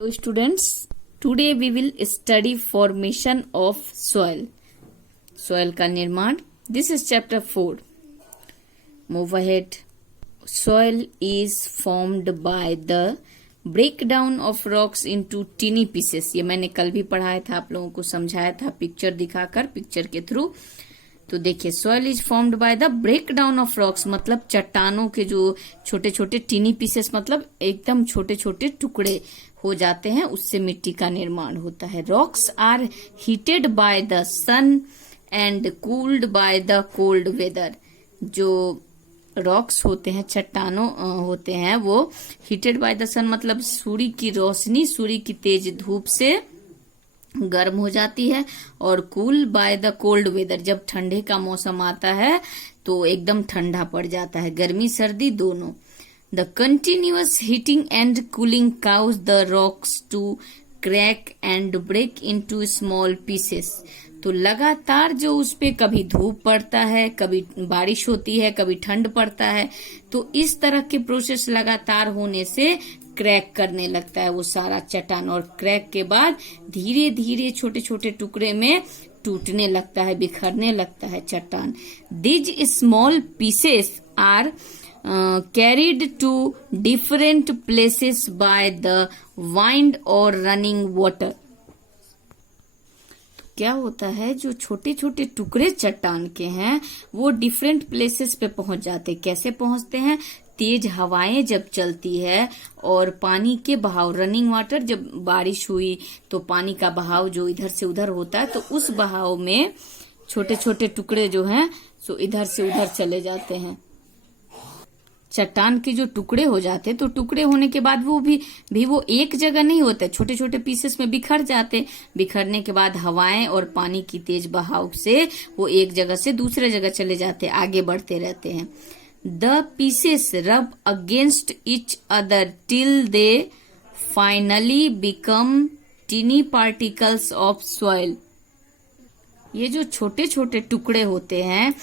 Hello students, today we will study formation of soil. Soil का निर्माण. This is chapter 4. Move ahead. Soil is formed by the breakdown of rocks into tiny pieces. ये मैंने कल भी पढ़ाया था, आप लोगों को समझाया था पिक्चर दिखाकर, पिक्चर के थ्रू. तो देखिए, soil is formed by the break down of rocks, मतलब चट्टानों के जो छोटे छोटे टीनी पीसेस, मतलब एकदम छोटे छोटे टुकड़े हो जाते हैं, उससे मिट्टी का निर्माण होता है. Rocks are heated by the sun and cooled by the cold weather. जो रॉक्स होते हैं, चट्टानों होते हैं, वो हीटेड बाय द सन मतलब सूर्य की रोशनी, सूर्य की तेज धूप से गर्म हो जाती है, और cool by the cold weather, जब ठंडे का मौसम आता है तो एकदम ठंडा पड़ जाता है, गर्मी सर्दी दोनों. The continuous heating and cooling cause the rocks to crack and break into small pieces. तो लगातार जो उस पे कभी धूप पड़ता है, कभी बारिश होती है, कभी ठंड पड़ता है, तो इस तरह के प्रोसेस लगातार होने से क्रैक करने लगता है वो सारा चट्टान, और क्रैक के बाद धीरे धीरे छोटे छोटे टुकड़े में टूटने लगता है, बिखरने लगता है चट्टान. These small pieces are carried to different places by the wind और रनिंग वाटर. क्या होता है, जो छोटे छोटे टुकड़े चट्टान के हैं वो डिफरेंट प्लेसेस पे पहुंच जाते. कैसे पहुंचते हैं? तेज हवाएं जब चलती है और पानी के बहाव, रनिंग वाटर, जब बारिश हुई तो पानी का बहाव जो इधर से उधर होता है, तो उस बहाव में छोटे छोटे टुकड़े जो हैं सो इधर से उधर चले जाते हैं. चट्टान के जो टुकड़े हो जाते, तो टुकड़े होने के बाद वो भी वो एक जगह नहीं होते, छोटे छोटे पीसेस में बिखर जाते. बिखरने के बाद हवाएं और पानी की तेज बहाव से वो एक जगह से दूसरे जगह चले जाते, आगे बढ़ते रहते हैं. The pieces rub against each other till they finally become teeny particles of soil. ये जो छोटे छोटे टुकड़े होते हैं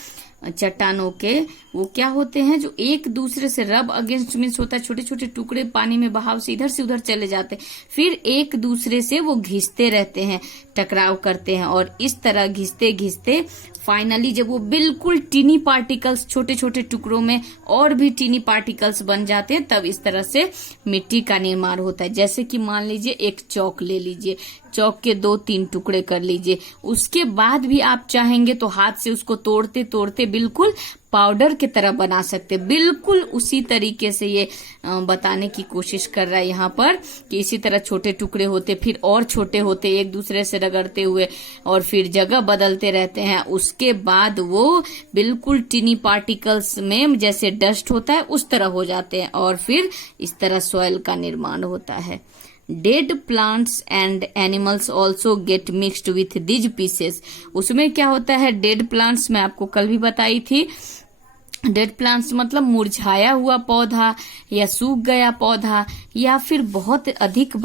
चट्टानों के, वो क्या होते हैं, जो एक दूसरे से रब अगेंस्ट मीन्स होता है छोटे छोटे टुकड़े पानी में बहाव से इधर से उधर चले जाते हैं, फिर एक दूसरे से वो घिसते रहते हैं, टकराव करते हैं, और इस तरह घिसते घिसते फाइनली जब वो बिल्कुल टीनी पार्टिकल्स, छोटे छोटे टुकड़ों में और भी टीनी पार्टिकल्स बन जाते हैं, तब इस तरह से मिट्टी का निर्माण होता है. जैसे कि मान लीजिए एक चौक ले लीजिए, चौक के 2-3 टुकड़े कर लीजिए, उसके बाद भी आप चाहेंगे तो हाथ से उसको तोड़ते तोड़ते बिल्कुल पाउडर की तरह बना सकते. बिल्कुल उसी तरीके से ये बताने की कोशिश कर रहा है यहाँ पर कि इसी तरह छोटे टुकड़े होते, फिर और छोटे होते, एक दूसरे से रगड़ते हुए, और फिर जगह बदलते रहते हैं. उसके बाद वो बिल्कुल टीनी पार्टिकल्स में जैसे डस्ट होता है उस तरह हो जाते हैं, और फिर इस तरह सॉइल का निर्माण होता है. Dead plants and animals also get mixed with these pieces. उसमें क्या होता है, डेड प्लांट्स मैं आपको कल भी बताई थी. डेड प्लांट्स मतलब मुरझाया हुआ पौधा या सूख गया पौधा, या फिर बहुत अधिक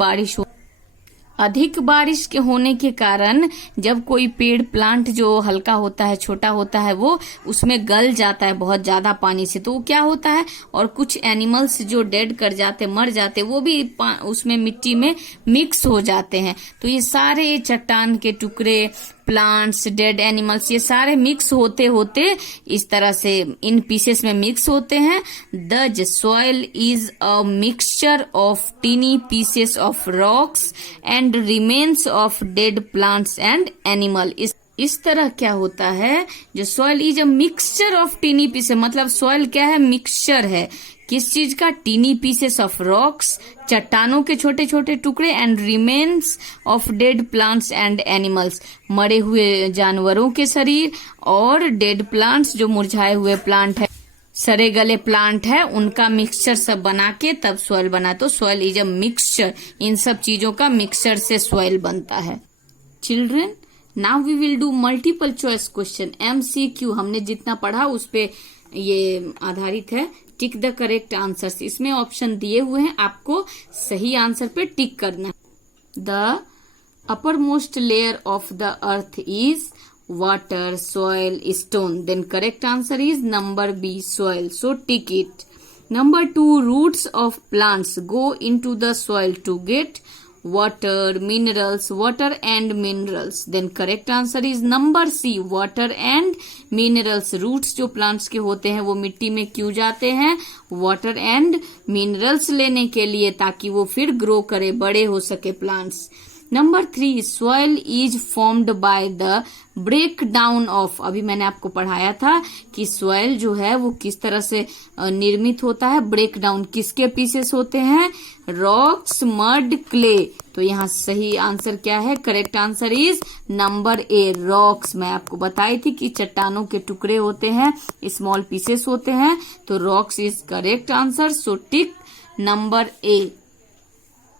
बारिश के होने के कारण जब कोई पेड़, प्लांट जो हल्का होता है, छोटा होता है, वो उसमें गल जाता है बहुत ज्यादा पानी से, तो वो क्या होता है, और कुछ एनिमल्स जो डेड कर जाते, मर जाते, वो भी उसमें मिट्टी में मिक्स हो जाते हैं. तो ये सारे चट्टान के टुकड़े, प्लांट्स, डेड एनिमल्स, ये सारे मिक्स होते होते इस तरह से इन पीसेस में मिक्स होते हैं. The soil is a mixture of tiny pieces of rocks and remains of dead plants and animal. इस तरह क्या होता है, जो soil is a mixture of tiny pieces, मतलब सॉइल क्या है, मिक्सचर है. किस चीज का? टीनी पीसेस ऑफ रॉक्स, चट्टानों के छोटे छोटे टुकड़े, and remains of dead plants and animals, मरे हुए जानवरों के शरीर, और डेड प्लांट्स जो मुरझाए हुए प्लांट है, सड़े गले प्लांट है, उनका मिक्सचर सब बना के तब सॉइल बना. तो सॉइल इज अ मिक्सचर, इन सब चीजों का मिक्सचर से सॉइल बनता है. Children, now we will do multiple choice question, MCQ. हमने जितना पढ़ा उस पे ये आधारित है. Tick the correct answers. इसमें ऑप्शन दिए हुए हैं, आपको सही आंसर पे टिक करना है. The upper most layer of the earth is water, soil, stone. Then correct answer is number B, soil. So tick it. Number 2, roots of plants go into the soil to get water, minerals, water and minerals. Then correct answer is number C, water and minerals. Roots जो plants के होते हैं वो मिट्टी में क्यों जाते हैं? water and minerals लेने के लिए, ताकि वो फिर grow करे, बड़े हो सके plants. Number 3, soil is formed by the breakdown of. अभी मैंने आपको पढ़ाया था कि soil जो है वो किस तरह से निर्मित होता है. ब्रेकडाउन किसके पीसेस होते हैं? Rocks, mud, clay. तो यहाँ सही आंसर क्या है? Correct answer is number A, rocks. मैं आपको बताई थी कि चट्टानों के टुकड़े होते हैं, स्मॉल पीसेस होते हैं, तो rocks is correct answer. So tick number A.